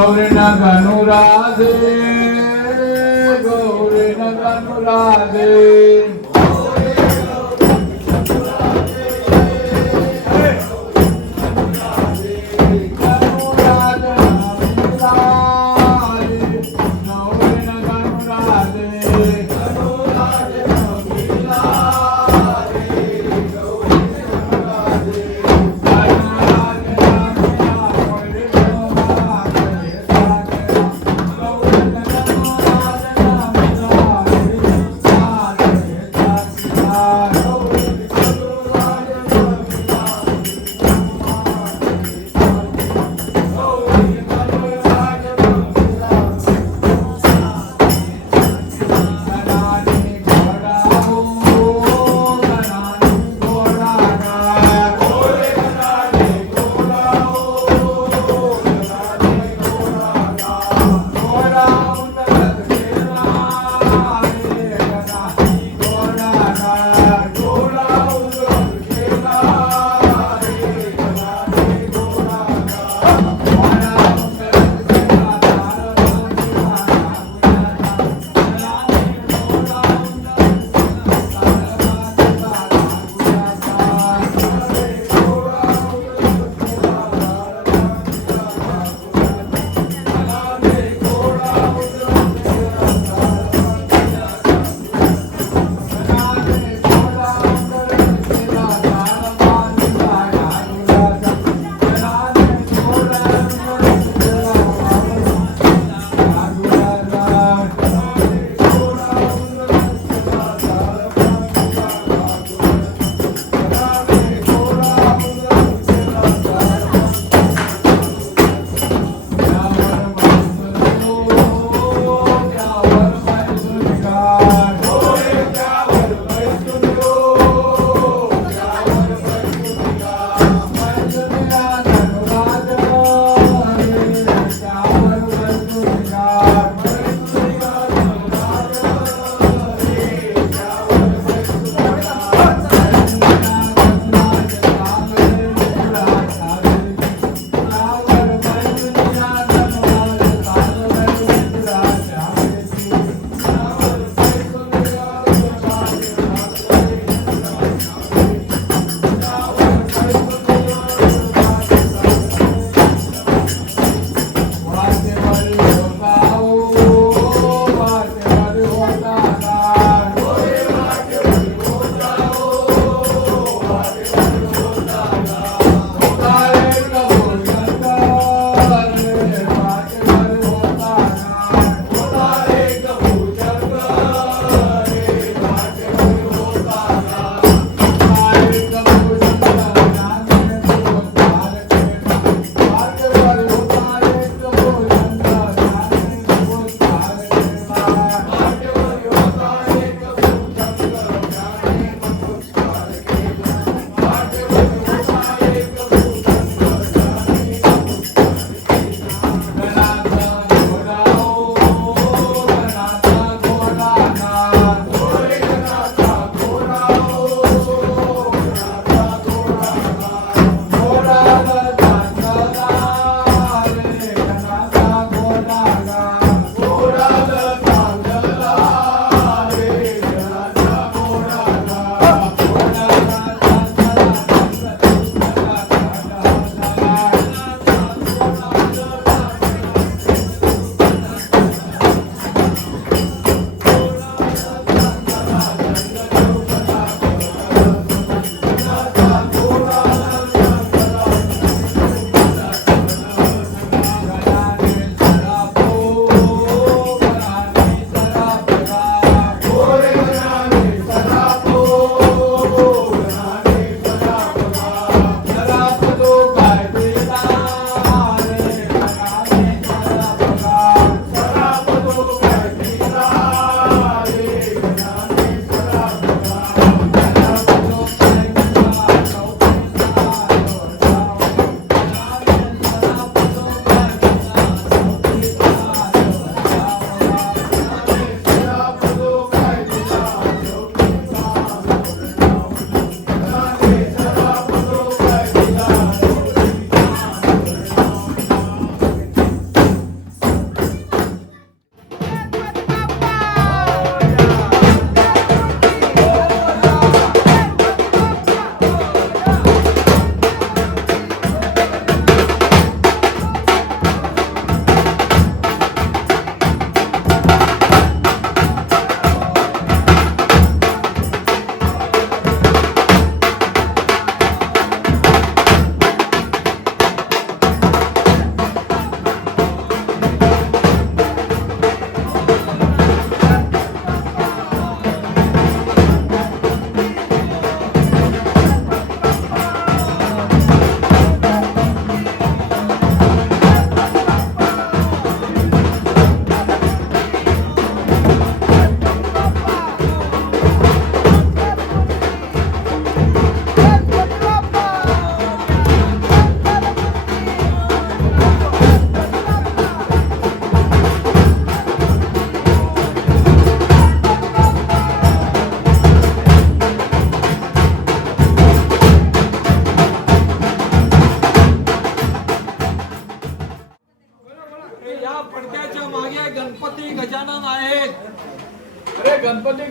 गौरी नगनु राधे गौरी नगनु राधे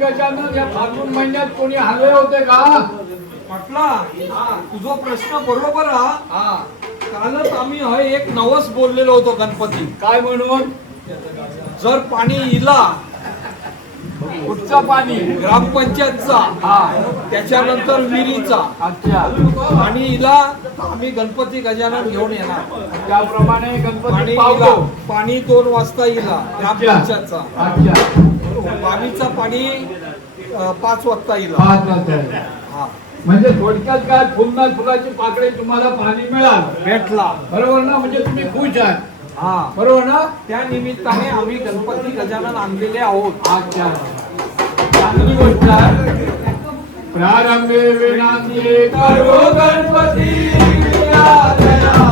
गजानन या फाल्गुन महिन्यात कोणी हल्ले होते का? म्हटला तुझा प्रश्न बरोबर हा. कालच आम्ही एक नवस बोललेलो होतो गणपती. काय म्हणून? जर पाणी इला कुठचं पाणी? ग्रामपंचायतचा, त्याच्यानंतर विहिरीचा. अच्छा. पाणी इला तर आम्ही गणपती गजानन घेऊन येणार. त्याप्रमाणे गणपती पाणी पावतो. पाणी 2 वाजता इला ग्रामपंचायतचा. अच्छा. बावीचा पाणी 5 वाजता इला. 5 वाजता. हा, म्हणजे थोडक्यात काय, फुलना फुलाची पाकळी तुम्हाला पाणी मिळालं, भेटला. बरोबर ना? म्हणजे तुम्ही खुश आहात, हा, बरोबर ना? त्या निमित्ताने आम्ही गणपती गजानन आणलेले आहोत. अच्छा, चांगली गोष्ट आहे. प्रारंभे विनांती करो गणपती विद्यालया सादरा.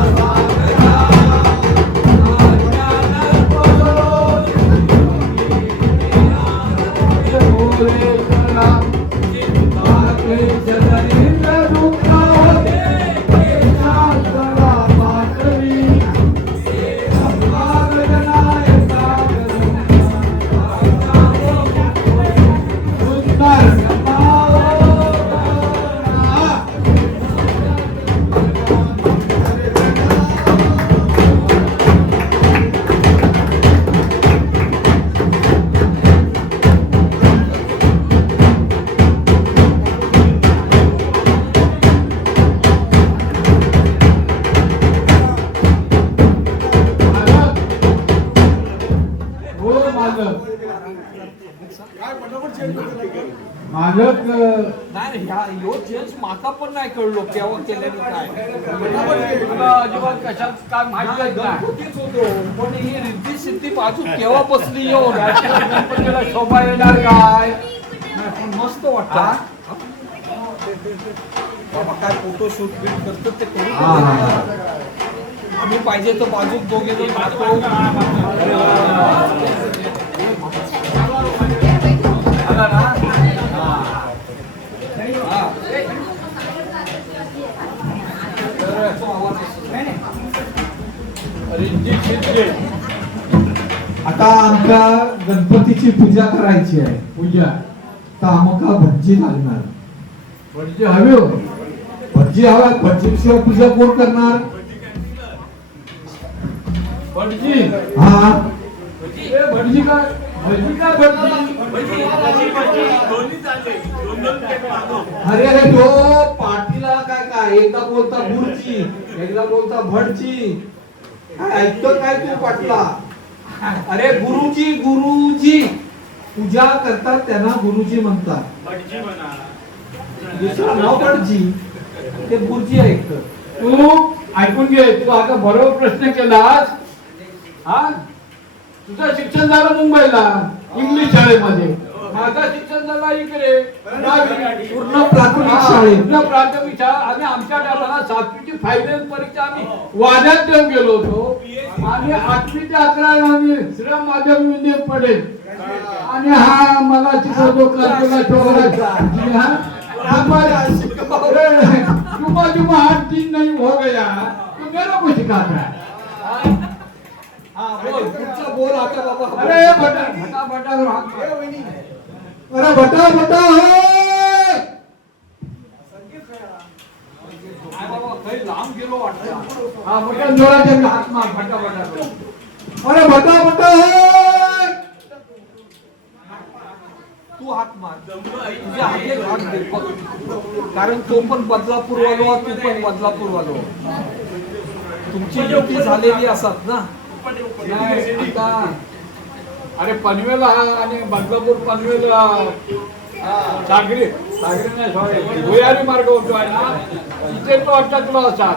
मालक नाही, ह्यो चेंज माका पण नाही कळलो केव्हा केल्याने काय. तुला अजिबात कशात काय माहिती आहे का? गणपतीच होतो, पण ही रिद्धी सिद्धी बाजू केव्हा बसली येऊन. गणपतीला शोभा येणार काय? नाही, पण मस्त वाटतं. बाबा काय फोटोशूट बीट करतात ते करू. आम्ही पाहिजे तर बाजूक दोघे जण दाखवू. आता आमच्या गणपतीची पूजा करायची आहे. पूजा तर आमका भटजी लागणार. म्हणजे हवी हो. भटजी हवा. भटजीशिवाय पूजा कोण करणार? भटजी. हा, भटजी काय? भटजी काय? अरे अरे तो पाटीला काय काय एकदा बोलता गुरुजी, एकदा बोलता भटजी. काय ऐकतो काय तू पाटला? अरे गुरुजी, गुरुजी पूजा करतात त्यांना गुरुजी म्हणतात. दुसरं नाव भटजी, ते गुरुजी ऐकतं. तू ऐकून घे. तू आता बरोबर प्रश्न केलास. हा, तुझं शिक्षण झालं मुंबईला इंग्लिश शाळेमध्ये. माझं शिक्षण झालं इकडे पूर्ण प्राथमिक शाळेत. पूर्ण प्राथमिक शाळा. आणि आमच्या टायमाला 7वीची फायनल परीक्षा आम्ही वाड्यात देऊन गेलो होतो. आणि 8वी ते 11 आम्ही श्रीराम माधव विद्यालय पडेल. आणि हा मला शिकवतो कल्पना ठोकराचा. जुमा जुमा 8 दिन नहीं हो गया तो मेरा को सिखाता है. हा, बोल पुढचा बोल आता बाबा. अरे बटा बटा बटा अरे बटा बटा बाबा काही लांब गेलो वाटतं. हा बटा जोराचे हात मार बटा बटा. अरे बटा बटा तू हात मार. तुझ्या हाती हात दे बघ. कारण तो पण बदलापूर वालो, तू पण बदलापूर वालो. तुमची ड्युटी झालेली असत ना. नाही आता अरे पनवेल हा आणि बदलापूर पनवेल सागरी सागरी नाही सॉरी भुयारी मार्ग होतो आहे ना. तिथे तो अटकलो असा.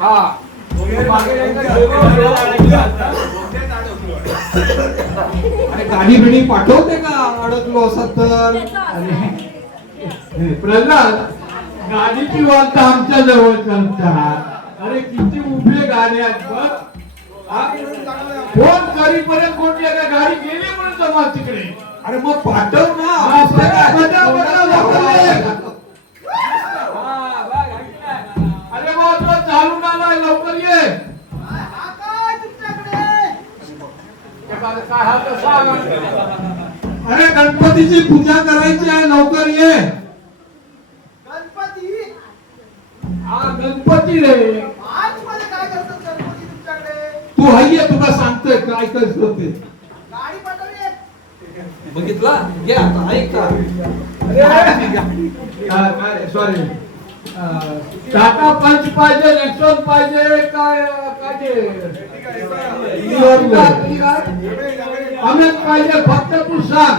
हा मागे एकदा अरे गाडी बिडी पाठवते का अडकलो असत तर? अरे प्रल्हाद, गाडीची वार्ता आमच्या जवळ करतात. अरे किती उभे गाड्या आहेत बघ. फोन करीपर्यंत कोणती का गाडी गेली म्हणून समाज तिकडे. अरे मग पाठव ना. अरे बा तुला चालून आलाय, लवकर ये. काय हा तर सांग. अरे गणपती गणपतीची पूजा करायची आहे, लवकर ये. गणपती हा गणपती रे. आज मध्ये काय करतात गणपती तुमच्याकडे? तू हाय तुला सांगतोय काय करतो ते. गाडी पाठवली. बघितला घे आता ऐक का सॉरी टाटा पंच पाहिजे, नेक्सॉन पाहिजे, काय अमित पाहिजे, फक्त तू सांग.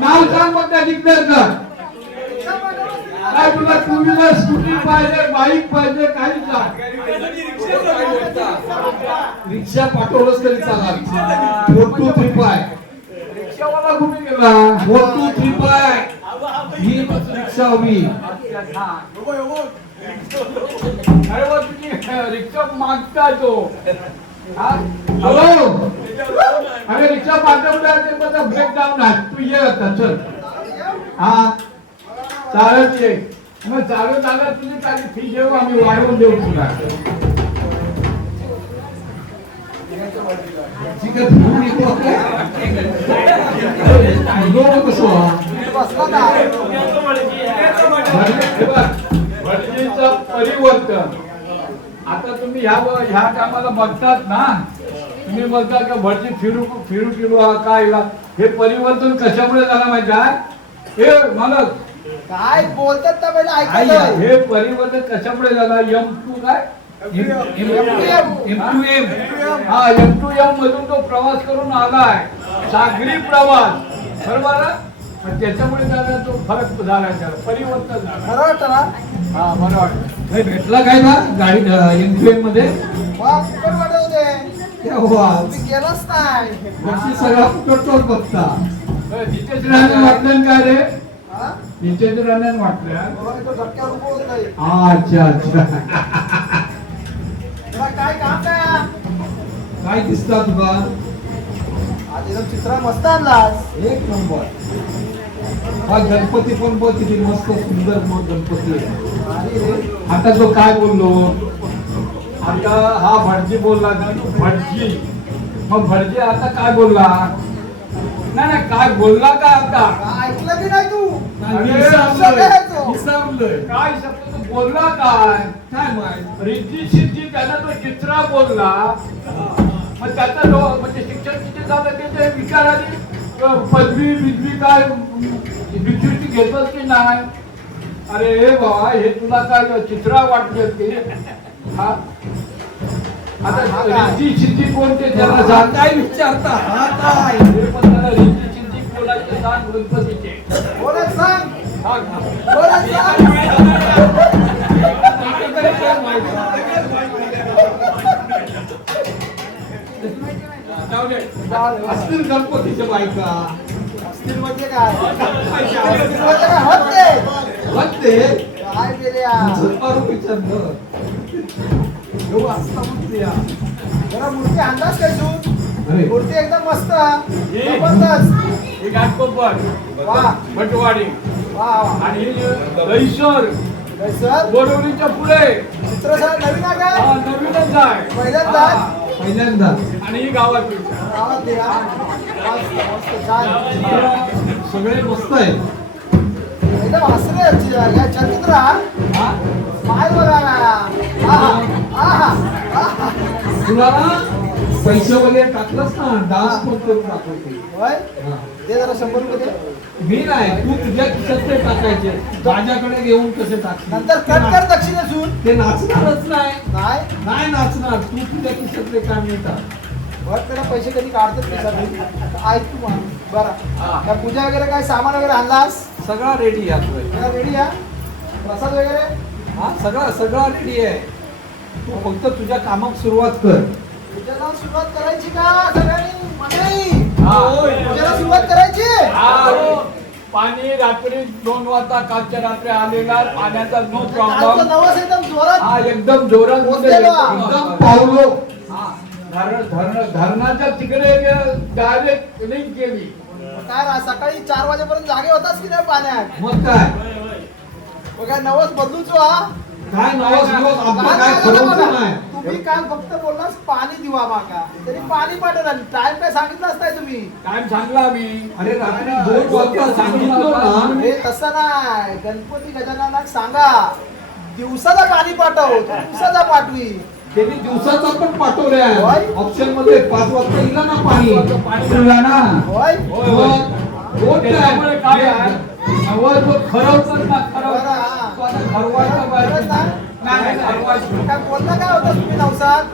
नाव सांग फक्त डिक्लेअर कर. काय तुला टू व्हीलर स्कूटी पाहिजे, बाईक पाहिजे, काही सांग. रिक्षा पाठवलंच तरी चालेल. 4 2 3 5 रिक्षावाला कुठे गेला? 4 2 3 5 ही रिक्षा हवी. अरे बा तुझी रिक्षा मागता तो हॅलो अरे रिक्षा पाठवल्या ते माझा ब्रेक डाऊन आहे. तू ये आता चल. हा चालत ये. मग चालत आला तुझी काही फी घेऊ, आम्ही वाढवून देऊ तुला. ठीक आहे फिरून येतो. कसं भटजीचं परिवर्तन आता तुम्ही ह्या कामाला बघतात ना. तुम्ही म्हणता का भटजी फिरू फिरू फिरू काय हे परिवर्तन कशामुळे झालं माहिती आहे? हे मला काय बोलतात त्या पहिला ऐकायचं. हे परिवर्तन कशामुळे झालं? M2 काय M2M हा M2M मधून तो प्रवास करून आलाय, सागरी प्रवास, बरोबर ना? मग त्याच्यामुळे त्याला तो फरक झाला, त्याला परिवर्तन झालं. खरं वाटतं ना? हा बरं वाटतं. नाही भेटला काय ना गाडी एमक्यूएम मध्ये? मग फुकट वाटवते. तेव्हा तुम्ही गेलाच नाही. वरती सगळा फुकटतोच बघता. जितेश राणन वाटलं काय रे? हा? जितेश राणन वाटलं. बघा, तो धक्क्यावर उभं होत नाही. अच्छा अच्छा. तुला काय काम काय? काय दिसता तुला? आज एकदम चित्र मस्त आणलास. एक नंबर. हा गणपती पण बघ किती मस्त सुंदर मग गणपती आहे. आणि रे, आता तो काय बोललो? आता हा भटजी बोलला ना, भटजी. मग भटजी आता काय बोलला? नाही काय बोलला का आता? काय ऐकलं की नाही तू? अरे, विसरलोय. काय शब्द तू बोलला काय? काय माहित? रिद्धी सिद्धी त्याला तो चित्रा बोलला. मग त्याचा म्हणजे शिक्षण किती झालं ते विचाराने पदवी बिदवी काय विद्युती घेतलं की नाही? अरे हे बाबा हे तुला काय चित्रा वाटते ते? हा आता रिद्धी सिद्धी कोणते त्याला सांग. काय विचारता? हा काय? हे पण त्याला रिद्धी सिद्धी कोणाचे सांग, गणपतीचे. बोलत सांग. हा बोलत सांग. असतील गणपतीच्या बायका. असतील म्हणजे काय? असतील म्हणजे काय होते? म्हणते काय केल्या? झोपारू विचारलं. येऊ असता म्हणते या. जरा मूर्ती अंदाज काय तू? अरे मूर्ती एकदम मस्त. जबरदस्त. हे घाटकोपर, वा भटवाडी वा वा. आणि रईश्वर सर बोरवलीच्या पुढे. चित्र सर नवीन आहे काय? हा नवीनच आहे. पहिल्यांदा? हा. पहिल्यांदा आणि ही गावात गावात ते, हा. मस्त मस्त छान. सगळे मस्त आहे. एकदम हसरे या चरित्र. हा? पाय बघा ना. आहा, आहा, आहा. तुला पैसे वगैरे टाकलंस ना, डान्स पण करून दाखवते. होय? हा. दे जरा 100 रुपये दे. मी नाही, तू तुझ्या खिशातले टाकायचे. माझ्याकडे घेऊन कसे टाकशील? नंतर कट कर दक्षिणेसून. ते नाचणारच नाही. नाही नाही नाचणार. तू तुझ्या खिशातले काम येतात. बघ त्याला पैसे कधी काढतात पैसा. ऐक तू मग. बरं त्या पूजा वगैरे काय सामान वगैरे आणलास? सगळा रेडी आहे. रेडी आहे? प्रसाद वगैरे? हा सगळा रेडी आहे. तू फक्त तुझ्या कामात सुरुवात कर. पूजेला सुरुवात करायची का सगळ्यांनी? मंडळी हा. पूजेला सुरुवात करायची. पाणी रात्री 2 वाजता कालच्या रात्री आलेला, पाण्याचा नो कालचं प्रॉब्लेम. नवस एकदम जोरात. हा एकदम जोरात पोचलेलो. एकदम पावलो. धरणाच्या तिकडे डायरेक्ट लिंक केली. काय सकाळी 4 वाजेपर्यंत जागे होतास की नाही पाण्यात? मग काय मग काय नवस बदलूच हा? काय नवस नवस आपलं काय काय काय ठरवलं बघा. नाही. तू तुम्ही काल फक्त बोललास पाणी दिवा मागा तरी पाणी पाठवलं टाइम काय सांगितलाच नाही तुम्ही टाइम सांगला आम्ही. अरे रात्री 2 वाजता सांगितलं ना. हे तसं नाही गणपती गजाननाला सांगा दिवसाला पाणी पाठव तो दिवसाला पाठवी त्यांनी दिवसाचा पण पाठवल्या होय. ऑप्शन मध्ये 5 वाजता येईल ना पाणी. पाणी दिला ना. होय होय, होय. त्याच्यामुळे काय आहे? अहो, तो ठरवतात ना, बरं, हा. तो आता ठरवायला पाहिजे. खरंच ना? नाही, ठरवायचं. काय बोलला काय होता तुम्ही नवसात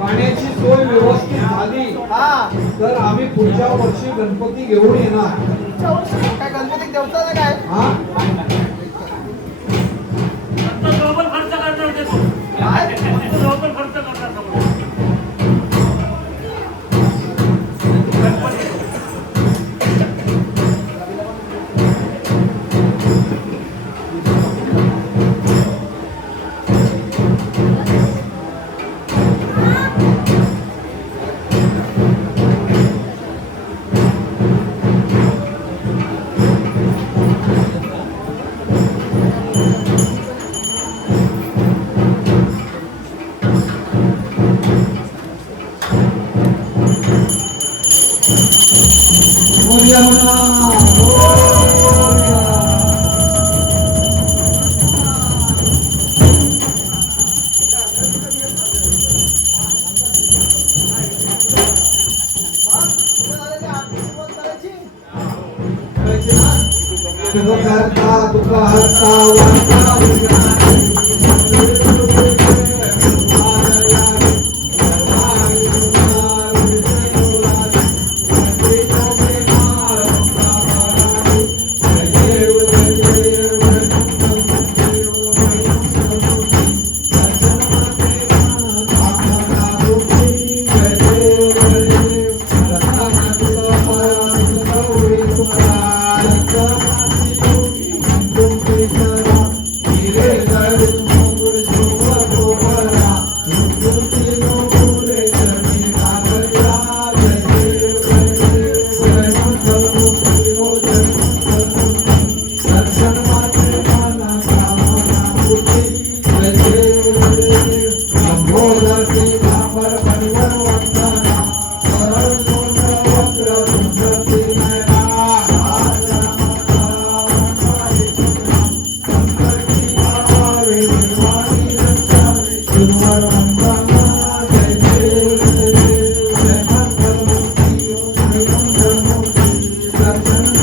पाण्याची सोय व्यवस्थित झाली हा तर आम्ही पुढच्या वर्षी गणपती घेऊन येणार. पुढच्या वर्षी काय गणपती देवता काय हा ग्लोबल खर्च करणार ते तो. काय ग्लोबल खर्च करणार सगळं. मोरया म्हणा, मोरया. शुभ करता दुःख हरता वार्ता दर्शन